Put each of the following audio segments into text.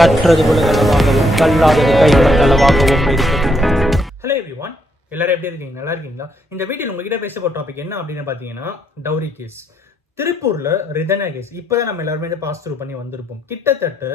கற்றது உலகளவாகவும் கல்லாதது கைமண்டளவாகவும் இருக்கிறது. Hello everyone, எல்லாரும் எப்படி இருக்கீங்க? நல்லா இருக்கீங்களா? இந்த வீடியோவில் உங்ககிட்ட பேச போகிற டாபிக் என்ன அப்படின்னு பார்த்தீங்கன்னா டவுரி கேஸ். திருப்பூர்ல ரிதனா கேஸ் இப்போதான் நம்ம எல்லாருமே பாஸ் த்ரூ பண்ணி வந்திருப்போம். கிட்டத்தட்ட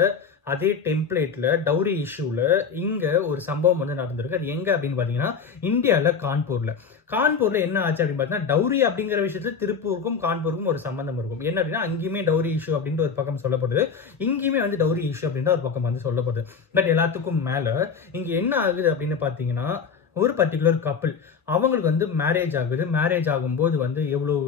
அதே டெம்ப்ளேட்ல டவுரி இஷ்யூல இங்க ஒரு சம்பவம் வந்து நடந்திருக்கு. அது எங்க அப்படின்னு பாத்தீங்கன்னா இந்தியால கான்பூர்ல என்ன ஆச்சு அப்படின்னு பாத்தீங்கன்னா, டவுரி அப்படிங்கிற விஷயத்துல திருப்பூருக்கும் கான்பூருக்கும் ஒரு சம்பந்தம் இருக்கும். என்ன அப்படின்னா, அங்கேயுமே டவுரி இஷ்யூ அப்படின்ற ஒரு பக்கம் சொல்லப்படுது, இங்கேயுமே வந்து டவுரி இஷ்யூ அப்படின்ற ஒரு பக்கம் வந்து சொல்லப்படுது. பட் எல்லாத்துக்கும் மேல இங்க என்ன ஆகுது அப்படின்னு பாத்தீங்கன்னா, ஒரு பர்டிகுலர் கப்பிள் அவங்களுக்கு வந்து மேரேஜ் ஆகுது. மேரேஜ் ஆகும்போது வந்து எவ்வளவு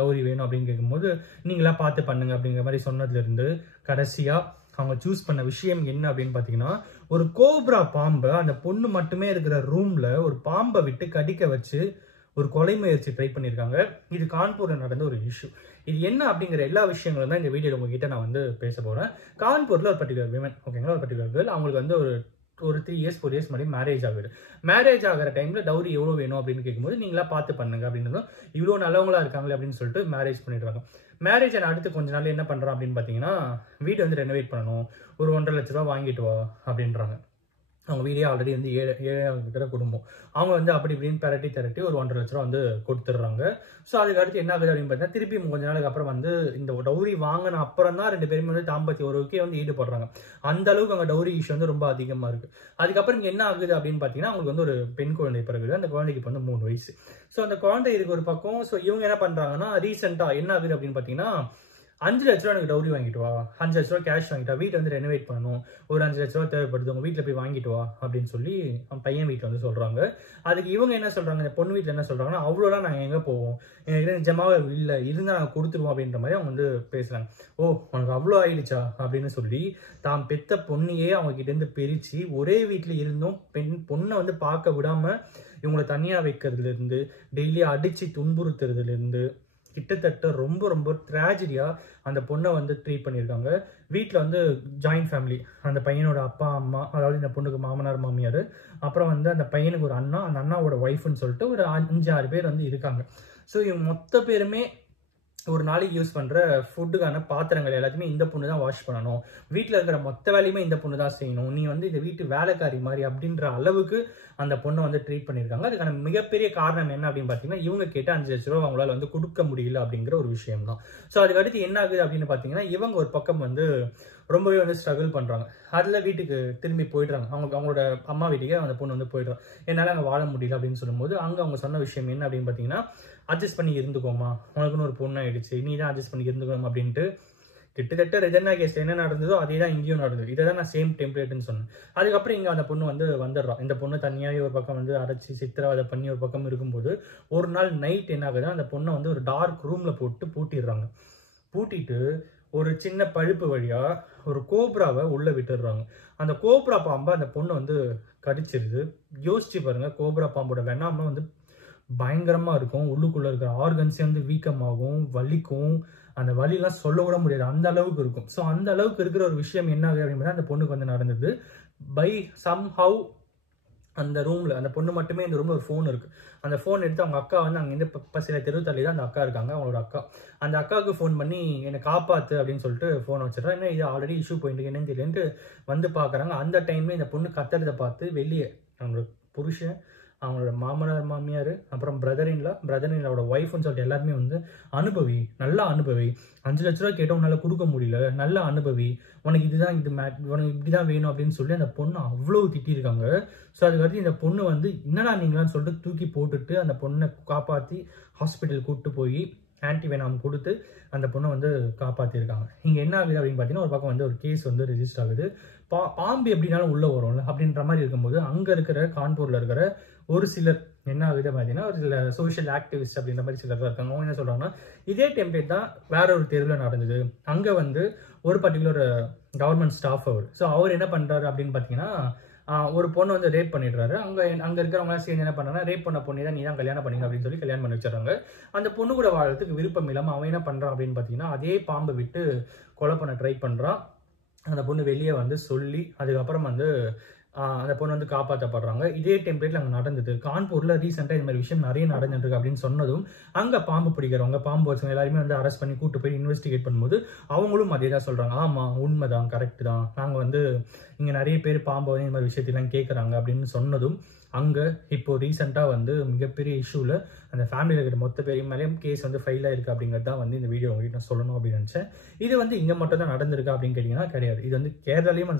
டவுரி வேணும் அப்படின்னு கேட்கும்போது, நீங்களா பார்த்து பண்ணுங்க அப்படிங்கிற மாதிரி சொன்னதுல இருந்து கடைசியா அவங்க சூஸ் பண்ண விஷயம் என்ன அப்படின்னு பாத்தீங்கன்னா, ஒரு கோப்ரா பாம்பை அந்த பொண்ணு மட்டுமே இருக்கிற ரூம்ல ஒரு பாம்பை விட்டு கடிக்க வச்சு ஒரு கொலை முயற்சி ட்ரை பண்ணியிருக்காங்க. இது கான்பூர்ல நடந்த ஒரு இஷ்யூ. இது என்ன அப்படிங்கிற எல்லா விஷயங்களும் தான் இந்த வீடியோல உங்ககிட்ட நான் வந்து பேச போறேன். கான்பூர்ல ஒரு பர்டிகுலர் விமன், ஓகேங்களா, ஒரு பர்டிகுலர் கேர்ள், அவங்களுக்கு வந்து ஒரு 3 இயர்ஸ் 4 இயர்ஸ் முன்னாடி மேரேஜ் ஆகுது. மேரேஜ் ஆகிற டைம்ல டவுரி எவ்வளவு வேணும் அப்படின்னு கேட்கும்போது, நீங்களா பார்த்து பண்ணுங்க அப்படின்னு, இவ்வளவு நல்லவங்களா இருக்காங்களே அப்படின்னு சொல்லிட்டு மேரேஜ் பண்ணிடுறாங்க. மேரேஜ் அடுத்து கொஞ்ச நாள் என்ன பண்றான் அப்படின்னு பாத்தீங்கன்னா, வீடு வந்து ரெனோவேட் பண்ணணும், ஒரு 1.5 லட்ச ரூபா வாங்கிட்டு வா அப்படின்றாங்க. அவங்க வீடே ஆல்ரெடி வந்து ஏழாவது இருக்கிற குடும்பம். அவங்க வந்து அப்படி இப்படின்னு திரட்டி ஒரு 1.5 லட்ச ரூபா வந்து கொடுத்துட்றாங்க. ஸோ அதுக்கு அடுத்து என்ன ஆகுது அப்படின்னு பார்த்தீங்கன்னா, திருப்பி கொஞ்ச நாளுக்கு அப்புறம் வந்து இந்த டவுரி வாங்கின அப்புறம் தான் 2 பேருமே வந்து தாம்பத்திய உறவுக்கே வந்து ஈடுபடுறாங்க. அந்த அளவுக்கு அங்கே டவுரி இஷ்யூ வந்து ரொம்ப அதிகமாக இருக்கு. அதுக்கப்புறம் இங்கே என்ன ஆகுது அப்படின்னு பார்த்தீங்கன்னா, அவங்களுக்கு வந்து ஒரு பெண் குழந்தை பிறகுது. அந்த குழந்தைக்கு இப்போ வந்து 3 வயசு. ஸோ அந்த குழந்தை இருக்கு ஒரு பக்கம். ஸோ இவங்க என்ன பண்றாங்கன்னா, ரீசெண்டா என்ன ஆகுது அப்படின்னு பார்த்தீங்கன்னா, 5 லட்ச ரூபா எனக்கு டவுரி வாங்கிட்டு வா, 5 லட்ச ரூபா கேஷ் வாங்கிட்டு வா, வீட்டை வந்து ரெனோவேட் பண்ணணும், ஒரு 5 லட்ச ரூபா தேவைப்படுது, உங்க வீட்டில் போய் வாங்கிட்டு வா அப்படின்னு சொல்லி அவன் பையன் வீட்டில் வந்து சொல்றாங்க. அதுக்கு இவங்க என்ன சொல்றாங்க, இந்த பொண்ணு வீட்டில் என்ன சொல்றாங்கன்னா, அவ்வளோலாம் நாங்கள் எங்கே போவோம், எங்களுக்கு நிஜமாவே இல்லை, இருந்தால் நாங்கள் கொடுத்துருவோம் அப்படின்ற மாதிரி அவங்க வந்து பேசுறாங்க. ஓ, உனக்கு அவ்வளோ ஆயிடுச்சா அப்படின்னு சொல்லி தான் பெத்த பொண்ணையே அவங்க கிட்ட இருந்து பிரிச்சு ஒரே வீட்டில் இருந்தும் பொண்ணை வந்து பார்க்க விடாம இவங்களை தனியா வைக்கிறதுல இருந்து, டெய்லி அடிச்சு துன்புறுத்துறதுல இருந்து, கிட்டத்தட்ட ரொம்ப ரொம்ப ட்ராஜடியா அந்த பொண்ணை வந்து ட்ரீட் பண்ணியிருக்காங்க. வீட்டில் வந்து ஜாயிண்ட் ஃபேமிலி, அந்த பையனோட அப்பா அம்மா, அதாவது இந்த பொண்ணுக்கு மாமனார் மாமியார், அப்புறம் வந்து அந்த பையனுக்கு ஒரு அண்ணா, அந்த அண்ணாவோட ஒய்ஃப்னு சொல்லிட்டு ஒரு 5-6 பேர் வந்து இருக்காங்க. ஸோ இவங்க மொத்த பேருமே ஒரு நாளைக்கு யூஸ் பண்ற ஃபுட்டுக்கான பாத்திரங்கள் எல்லாத்தையுமே இந்த பொண்ணு தான் வாஷ் பண்ணணும், வீட்டில் இருக்கிற மொத்த வேலையுமே இந்த பொண்ணு தான் செய்யணும், நீ வந்து இந்த வீட்டு வேலைக்காரி மாதிரி அப்படின்ற அளவுக்கு அந்த பொண்ணை வந்து ட்ரீட் பண்ணியிருக்காங்க. அதுக்கான மிகப்பெரிய காரணம் என்ன அப்படின்னு பார்த்தீங்கன்னா, இவங்க கேட்ட 5 லட்ச ரூபா அவங்களால வந்து கொடுக்க முடியல அப்படிங்கிற ஒரு விஷயம் தான். ஸோ அதுக்கு அடுத்து என்ன ஆகுது அப்படின்னு பார்த்தீங்கன்னா, இவங்க ஒரு பக்கம் வந்து ரொம்பவே வந்து ஸ்ட்ரகிள் பண்றாங்க. அதுல வீட்டுக்கு திரும்பி போயிடுறாங்க. அவங்களோட அம்மா வீட்டுக்கே அந்த பொண்ணு வந்து போயிடுறாங்க. என்னால அங்கே வாழ முடியல அப்படின்னு சொல்லும்போது, அங்க அவங்க சொன்ன விஷயம் என்ன அப்படின்னு பார்த்தீங்கன்னா, அட்ஜஸ்ட் பண்ணி இருந்துக்கோமா, உனக்குன்னு ஒரு பொண்ணு ஆயிடுச்சு, நீ தான் அட்ஜஸ்ட் பண்ணி இருந்துக்கணும் அப்படின்ட்டு. கிட்டத்தட்ட ரிதனா கேஸ்ல என்ன நடந்ததோ அதே தான் இங்கேயும் நடந்தது. இதை தான் நான் சேம் டெம்ப்ளேட்னு சொன்னேன். அதுக்கப்புறம் இங்க அந்த பொண்ணு வந்து வந்துடுறான். இந்த பொண்ணு தனியாவே ஒரு பக்கம் வந்து அடைச்சி சித்திரவதை பண்ணி ஒரு பக்கம் இருக்கும்போது, ஒரு நாள் நைட் என்ன ஆகுதுன்னா, அந்த பொண்ணை வந்து ஒரு டார்க் ரூம்ல போட்டு பூட்டிடுறாங்க. பூட்டிட்டு ஒரு சின்ன பழுப்பு வழியா ஒரு கோப்ராவை உள்ள விட்டுடுறாங்க. அந்த கோப்ரா பாம்பை அந்த பொண்ணு வந்து கடிச்சிருது. யோசிச்சு பாருங்க, கோப்ரா பாம்போட வெனாமம் வந்து பயங்கரமா இருக்கும். உள்ளுக்குள்ள இருக்கிற ஆர்கன்ஸே வந்து வீக்கமாகும், வலிக்கும். அந்த வலிலாம் சொல்ல கூட முடியாது, அந்த அளவுக்கு இருக்கும். ஸோ அந்த அளவுக்கு இருக்கிற ஒரு விஷயம் என்ன ஆகுது அப்படின்னா, அந்த பொண்ணுக்கு வந்து நடந்தது. பை சம்ஹவ் அந்த ரூம்ல அந்த பொண்ணு மட்டுமே இந்த ரூம்ல ஒரு ஃபோன் இருக்கு. அந்த ஃபோன் எடுத்து அவங்க அக்கா வந்து அங்கேருந்து சில தெரு தள்ளி தான் அந்த அக்கா இருக்காங்க, அவங்களோட அக்கா. அந்த அக்காவுக்கு ஃபோன் பண்ணி என்னை காப்பாத்து அப்படின்னு சொல்லிட்டு ஃபோனை வச்சிடறாங்க. என்ன இது ஆல்ரெடி இஷ்யூ போயிட்டு என்னன்னு தெரியலன்ட்டு வந்து பாக்குறாங்க. அந்த டைம்ல இந்த பொண்ணு கத்துறதை பார்த்து வெளியே அவங்களோட புருஷன், அவங்களோட மாமனார் மாமியார், அப்புறம் பிரதர்-இன்-லாவோட ஒய்ஃப்னு சொல்லிட்டு எல்லாருமே வந்து அனுபவி, நல்லா அனுபவி, 5 லட்ச ரூபா கேட்ட உன்னால கொடுக்க முடியல, நல்லா அனுபவி, உனக்கு இதுதான் உனக்கு இப்படிதான் வேணும் அப்படின்னு சொல்லி அந்த பொண்ணு அவ்வளவு திட்டிருக்காங்க. ஸோ அதுக்கடுத்து இந்த பொண்ணு வந்து என்னடா நீங்களான்னு சொல்லிட்டு தூக்கி போட்டுட்டு அந்த பொண்ணை காப்பாற்றி ஹாஸ்பிட்டல் கூப்பிட்டு போய் ஆன்டிவெனாம் கொடுத்து அந்த பொண்ணை வந்து காப்பாற்றிருக்காங்க. இங்கே என்ன ஆகுது அப்படின்னு பார்த்தீங்கன்னா, ஒரு பக்கம் வந்து ஒரு கேஸ் வந்து ரெஜிஸ்டர் ஆகுது. பாம்பு எப்படினாலும் உள்ள வரும்ல அப்படின்ற மாதிரி இருக்கும்போது, அங்கே இருக்கிற கான்பூரில் இருக்கிற ஒரு சிலர் என்ன ஆகுது பார்த்தீங்கன்னா, ஒரு சில சோஷியல் ஆக்டிவிஸ்ட் அப்படின்ற மாதிரி சிலர் இருக்காங்க. அவங்க என்ன சொல்றாங்கன்னா, இதே டெம்ப்ளேட் தான் வேற ஒரு தெருவில் நடந்தது. அங்கே வந்து ஒரு பர்டிகுலர் கவர்மெண்ட் ஸ்டாஃப் அவர். ஸோ அவர் என்ன பண்றாரு அப்படின்னு பார்த்தீங்கன்னா, ஒரு பொண்ணு வந்து ரேப் பண்ணிடுறாரு. அங்க இருக்கிறவங்க சேர்ந்து என்ன பண்ணாங்கன்னா, ரேப் பண்ண பொண்ணு தான் நீ தான் கல்யாணம் பண்ணிங்க அப்படின்னு சொல்லி கல்யாணம் பண்ணி வச்சிடறாங்க. அந்த பொண்ணு கூட வாழறதுக்கு விருப்பம் இல்லாமல் அவன் என்ன பண்றான் அப்படின்னு பார்த்தீங்கன்னா, அதே பாம்பை விட்டு கொலை பண்ண ட்ரை பண்றான். அந்த பொண்ணு வெளியே வந்து சொல்லி அதுக்கப்புறம் வந்து அந்த பொண்ணு வந்து காப்பாற்றப்படுறாங்க. இதே டெம்ப்ளேட்ல அங்கே நடந்தது. கான்பூர்ல ரீசெண்டாக இந்த மாதிரி விஷயம் நிறைய நடந்துருக்கு அப்படின்னு சொன்னதும் அங்கே பாம்பு பிடிக்கிறவங்க, பாம்பு வச்சவங்க எல்லாருமே வந்து அரெஸ்ட் பண்ணி கூட்டு போய் இன்வெஸ்டிகேட் பண்ணும்போது அவங்களும் அதே தான் சொல்றாங்க. ஆமா, உண்மைதான், கரெக்ட் தான், நாங்கள் வந்து இங்கே நிறைய பேர் பாம்பு வந்து இந்த மாதிரி விஷயத்தெல்லாம் கேட்குறாங்க அப்படின்னு சொன்னதும் அங்கே இப்போ ரீசெண்டாக வந்து மிகப்பெரிய இஷ்யூவில் அந்த ஃபேமிலியில் இருக்கிற மொத்த பேரையும் மேலேயும் கேஸ் வந்து ஃபைல் ஆயிருக்கு அப்படிங்கிறது தான் வந்து இந்த வீடியோ உங்ககிட்ட நான் சொல்லணும் அப்படின்னு நினச்சேன். இது வந்து இங்கே மட்டும் தான் நடந்திருக்கா அப்படின்னு கேட்டிங்கன்னா கிடையாது. இது வந்து கேரளாலையும்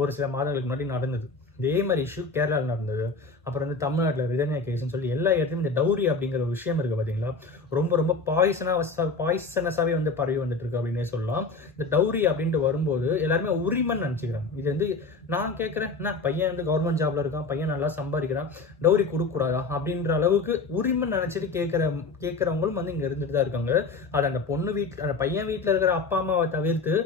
ஒரு சில மாதங்களுக்கு முன்னாடி நடந்தது. இதே மாதிரி இஷ்யூ கேரளாவில் நடந்தது. அப்புறம் வந்து தமிழ்நாட்டில் ரிதன்யா கேஸ்ன்னு சொல்லி எல்லா இடத்துலையும் இந்த டவுரி அப்படிங்கிற ஒரு விஷயம் இருக்குது பார்த்தீங்களா, ரொம்ப ரொம்ப பாய்சனஸாகவே வந்து பரவி வந்துட்டு இருக்கு அப்படின்னே சொல்லலாம். இந்த டவுரி அப்படின்ட்டு வரும்போது எல்லாருமே உரிமைன்னு நினச்சிக்கிறாங்க. இது வந்து நான் கேட்குறேன், நான் பையன் வந்து கவர்மெண்ட் ஜாப்ல இருக்கான், பையன் நல்லா சம்பாதிக்கிறான், டவுரி கொடுக்கக்கூடாதா அப்படின்ற அளவுக்கு உரிமைன்னு நினச்சிட்டு கேட்குறவங்களும் வந்து இங்கே இருந்துட்டு தான் இருக்காங்க. அது அந்த பொண்ணு வீட்டில், அந்த பையன் வீட்டில் இருக்கிற அப்பா அம்மாவை தவிர்த்து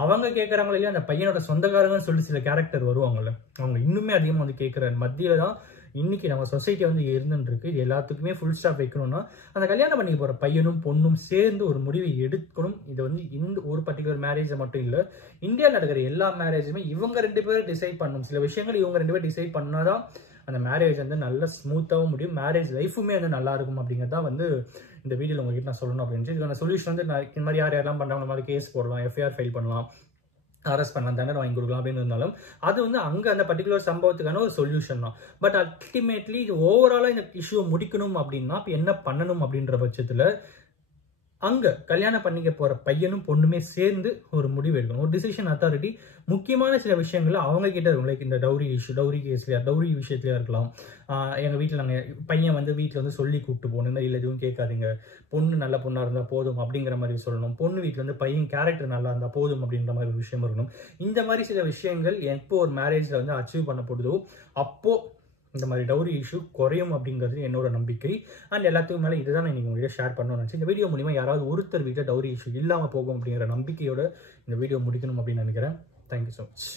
அவங்க கேட்குறாங்களோ இல்லையா, அந்த பையனோட சொந்தக்காரங்கன்னு சொல்லி சில கேரக்டர் வருவாங்கல்ல, அவங்க இன்னுமே அதிகமாக வந்து கேட்குற மத்தியில் தான் இன்னைக்கு நம்ம சொசைட்டி வந்து இருந்துட்டு இருக்கு. இது எல்லாத்துக்குமே ஃபுல் ஸ்டாப் வைக்கணும்னா அந்த கல்யாணம் பண்ணி போகிற பையனும் பொண்ணும் சேர்ந்து ஒரு முடிவை எடுக்கணும். இது வந்து இந்த ஒரு பர்டிகுலர் மேரேஜை மட்டும் இல்லை, இந்தியாவில் நடக்கிற எல்லா மேரேஜுமே இவங்க 2 பேரும் டிசைட் பண்ணணும். சில விஷயங்கள் இவங்க 2 பேர் டிசைட் பண்ணாதான் அந்த மேரேஜ் வந்து நல்லா ஸ்மூத்தாகவும் முடியும், மேரேஜ் லைஃபுமே வந்து நல்லா இருக்கும் அப்படிங்கிறதா வந்து இந்த வீடியோவில் உங்ககிட்ட நான் சொல்லணும் அப்படின்னு. இதுக்கான சொல்யூஷன் வந்து நான் இந்த மாதிரி யாரெல்லாம் பண்ணுறாங்க, இந்த மாதிரி கேஸ் போடலாம், எஃப்ஐஆர் ஃபைல் பண்ணலாம், அரெஸ்ட் பண்ணலாம், தண்டனை வாங்கி கொடுக்கலாம் அப்படின்னு இருந்தாலும் அது வந்து அங்கே அந்த பர்டிகுலர் சம்பவத்துக்கான ஒரு சொல்யூஷன் தான். பட் அல்டிமேட்லி இது ஓவராலாக இந்த இஷ்யூவை முடிக்கணும் அப்படின்னா இப்போ என்ன பண்ணணும் அப்படின்ற பட்சத்தில் அங்க கல்யாணம் பண்ணிக்க போற பையனும் பொண்ணுமே சேர்ந்து ஒரு முடிவு எடுக்கணும். ஒரு டிசிஷன் அத்தாரிட்டி முக்கியமான சில விஷயங்கள் அவங்க கிட்ட இருக்கும். லைக் இந்த டவுரி இஷ்யூ, டவுரி கேஸ்லயா, டவுரி விஷயத்துலயா இருக்கலாம். எங்க வீட்டில் நாங்கள் பையன் வந்து வீட்டில் வந்து சொல்லி கூப்பிட்டு போகணும், இல்லை எதுவும் கேட்காதீங்க, பொண்ணு நல்ல பொண்ணா இருந்தா போதும் அப்படிங்கிற மாதிரி சொல்லணும். பொண்ணு வீட்டில் வந்து பையன் கேரக்டர் நல்லா இருந்தா போதும் அப்படின்ற மாதிரி ஒரு விஷயம் இருக்கணும். இந்த மாதிரி சில விஷயங்கள் எப்போ ஒரு மேரேஜ்ல வந்து அச்சீவ் பண்ணப்படுதோ அப்போ இந்த மாதிரி டவுரி இஷ்யூ குறையும் அப்படிங்கிறது என்னோட நம்பிக்கை. அண்ட் எல்லாத்துக்கும் மேலே இதுதான் நான் இன்னைக்கு உங்கள்கிட்ட ஷேர் பண்ணணும்னு நினச்சேன். இந்த வீடியோ மூலிமா யாராவது ஒருத்தர் வீட்டில் டவுரி இஷ்யூ இல்லாமல் போகும் அப்படிங்கிற நம்பிக்கையோட இந்த வீடியோ முடிக்கணும் அப்படின்னு நினைக்கிறேன். Thank you so much.